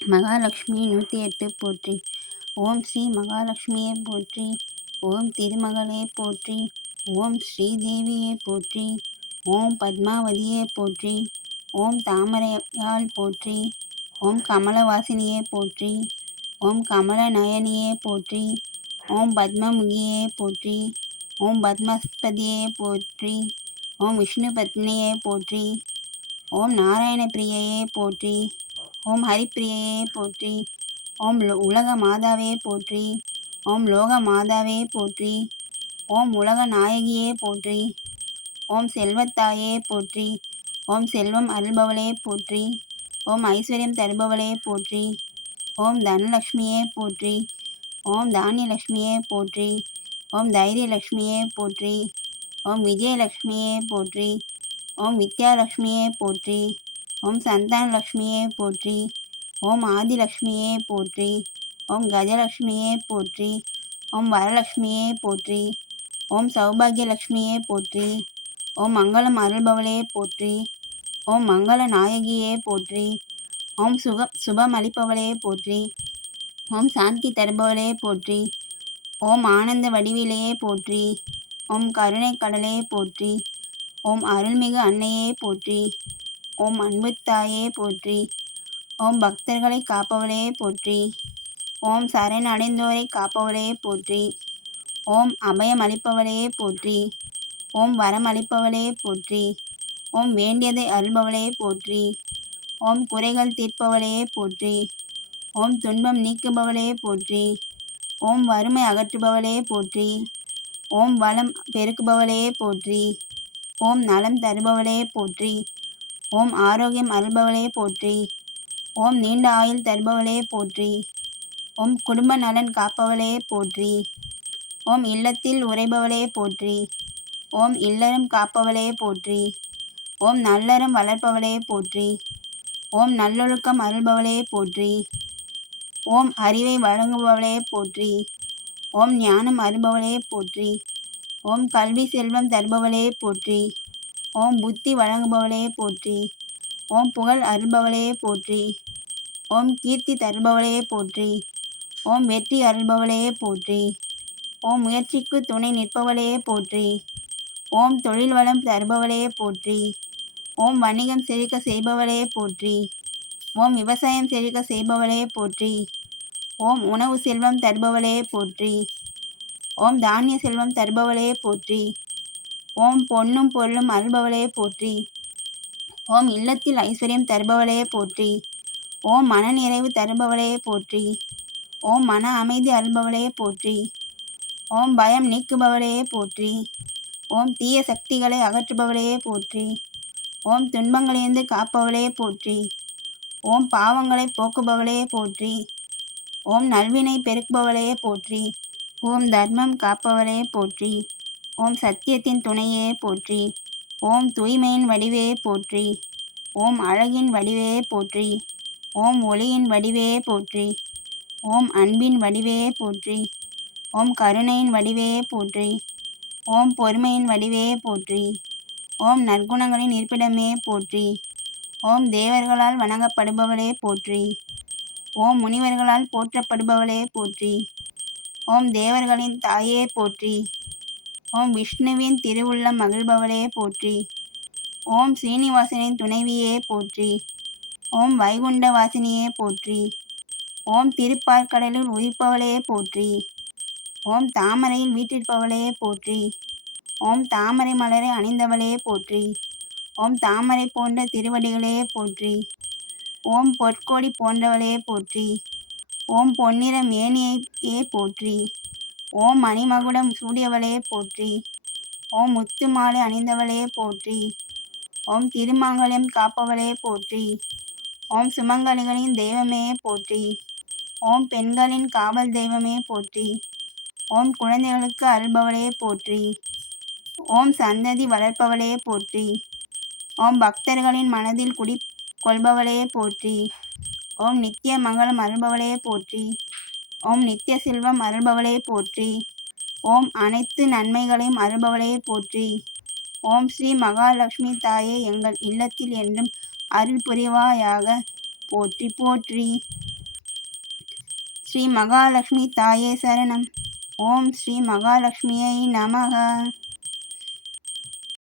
மகாலட்சுமி 108 போற்றி. ஓம் ஸ்ரீ மகாலட்சுமியே போற்றி. ஓம் திருமகளே போற்றி. ஓம் ஸ்ரீதேவியே போற்றி. ஓம் பத்மாவதியே போற்றி. ஓம் தாமரையாள் போற்றி. ஓம் கமலவாசினியே போற்றி. ஓம் கமலநயனியே போற்றி. ஓம் பத்மமுகியே போற்றி. ஓம் பத்மஸ்பதியே போற்றி. ஓம் விஷ்ணு பத்னியே போற்றி. ஓம் நாராயண பிரியையே போற்றி. ஓம் ஹரிப்பிரியையே போற்றி. ஓம் உலக மாதாவே போற்றி. ஓம் லோக மாதாவே போற்றி. ஓம் உலக நாயகியே போற்றி. ஓம் செல்வத்தாயே போற்றி. ஓம் செல்வம் அருள்பவளே போற்றி. ஓம் ஐஸ்வர்யம் தருபவளே போற்றி. ஓம் தனலட்சுமியே போற்றி. ஓம் தானியலட்சுமியே போற்றி. ஓம் தைரியலட்சுமியே போற்றி. ஓம் விஜயலட்சுமியே போற்றி. ஓம் வித்யாலட்சுமியே போற்றி. ஓம் சந்தானலட்சுமியே போற்றி. ஓம் ஆதிலட்சுமியே போற்றி. ஓம் கஜலட்சுமியே போற்றி. ஓம் வரலட்சுமியே போற்றி. ஓம் சௌபாகியலட்சுமியே போற்றி. ஓம் மங்களம் அருள்பவளே போற்றி. ஓம் மங்கள நாயகியே போற்றி. ஓம் சுபம் அளிப்பவளே போற்றி. ஓம் சாந்தி தருபவளே போற்றி. ஓம் ஆனந்த வடிவிலையே போற்றி. ஓம் கருணை கடலே போற்றி. ஓம் அருள்மிகு அன்னையே போற்றி. ஓம் அன்புத்தாயே போற்றி. ஓம் பக்தர்களை காப்பவளே போற்றி. ஓம் சரண் அடைந்தோரை காப்பவளே போற்றி. ஓம் அபயம் அளிப்பவளே போற்றி. ஓம் வரம் அளிப்பவளே போற்றி. ஓம் வேண்டியதை அருள்பவளே போற்றி. ஓம் குறைகள் தீர்ப்பவளே போற்றி. ஓம் துன்பம் நீக்குபவளே போற்றி. ஓம் வறுமை அகற்றுபவளே போற்றி. ஓம் வளம் பெருக்குபவளே போற்றி. ஓம் நலம் தருபவளே போற்றி. ஓம் ஆரோக்கியம் அருள்பவளே போற்றி. ஓம் நீண்ட ஆயுள் தருபவளே போற்றி. ஓம் குடும்ப நலன் காப்பவளே போற்றி. ஓம் இல்லத்தில் உறைபவளே போற்றி. ஓம் இல்லறம் காப்பவளே போற்றி. ஓம் நல்லறம் வளர்ப்பவளே போற்றி. ஓம் நல்லொழுக்கம் அருள்பவளே போற்றி. ஓம் அறிவை வழங்குபவளே போற்றி. ஓம் ஞானம் அருள்பவளே போற்றி. ஓம் கல்வி செல்வம் தருபவளே போற்றி. ஓம் புத்தி வழங்குபவளே போற்றி. ஓம் புகழ் அருள்பவளே போற்றி. ஓம் கீர்த்தி தருபவளே போற்றி. ஓம் வெற்றி அருள்பவளே போற்றி. ஓம் முயற்சிக்கு துணை நிற்பவளே போற்றி. ஓம் தொழில் வளம் தருபவளே போற்றி. ஓம் வணிகம் செழிக்க செய்பவளே போற்றி. ஓம் விவசாயம் செழிக்க செய்பவளே போற்றி. ஓம் உணவு செல்வம் தருபவளே போற்றி. ஓம் தானிய செல்வம் தருபவளே போற்றி. ஓம் பொன்னும் பொருளும் அருள்பவளே போற்றி. ஓம் இல்லத்தில் ஐஸ்வர்யம் தருபவளே போற்றி. ஓம் மன நிறைவு தருபவளே போற்றி. ஓம் மன அமைதி அருள்பவளே போற்றி. ஓம் பயம் நீக்குபவளே போற்றி. ஓம் தீய சக்திகளை அகற்றுபவளே போற்றி. ஓம் துன்பங்களிலிருந்து காப்பவளே போற்றி. ஓம் பாவங்களை போக்குபவளே போற்றி. ஓம் நல்வினை பெருக்குபவளே போற்றி. ஓம் தர்மம் காப்பவளே போற்றி. ஓம் சத்தியத்தின் துணையே போற்றி. ஓம் தூய்மையின் வடிவே போற்றி. ஓம் அழகின் வடிவே போற்றி. ஓம் ஒளியின் வடிவே போற்றி. ஓம் அன்பின் வடிவே போற்றி. ஓம் கருணையின் வடிவே போற்றி. ஓம் பொறுமையின் வடிவே போற்றி. ஓம் நற்குணங்களின் இருப்பிடமே போற்றி. ஓம் தேவர்களால் வணங்கப்படுபவளே போற்றி. ஓம் முனிவர்களால் போற்றப்படுபவளே போற்றி. ஓம் தேவர்களின் தாயே போற்றி. ஓம் விஷ்ணுவின் திருவுள்ளம் மகிழ்பவளே போற்றி. ஓம் சீனிவாசனின் துணைவியே போற்றி. ஓம் வைகுண்ட வாசினியே போற்றி. ஓம் திருப்பார்கடலில் உதிப்பவளே போற்றி. ஓம் தாமரையில் வீற்றிருப்பவளே போற்றி. ஓம் தாமரை மலரை அணிந்தவளே போற்றி. ஓம் தாமரை போன்ற திருவடிகளே போற்றி. ஓம் பொற்கொடி போன்றவளே போற்றி. ஓம் பொன்னிற மேனியே போற்றி. ஓம் மணிமகுடம் சூடியவளே போற்றி. ஓம் முத்து மாலை அணிந்தவளே போற்றி. ஓம் திருமாங்கல்யம் காப்பவளே போற்றி. ஓம் சுமங்கலிகளின் தெய்வமே போற்றி. ஓம் பெண்களின் காவல் தெய்வமே போற்றி. ஓம் குழந்தைகளுக்கு அருள்பவளே போற்றி. ஓம் சந்ததி வளர்ப்பவளே போற்றி. ஓம் பக்தர்களின் மனதில் குடி கொள்பவளே போற்றி. ஓம் நித்திய மங்களம் அருள்பவளே போற்றி. ஓம் நித்திய செல்வம் அருள்பவளே போற்றி. ஓம் அனைத்து நன்மைகளையும் அருள்பவளே போற்றி. ஓம் ஸ்ரீ மகாலட்சுமி தாயே எங்கள் இல்லத்தில் என்றும் அருள் புரிவாயாக. போற்றி போற்றி. ஸ்ரீ மகாலட்சுமி தாயே சரணம். ஓம் ஸ்ரீ மகாலட்சுமியை நமக.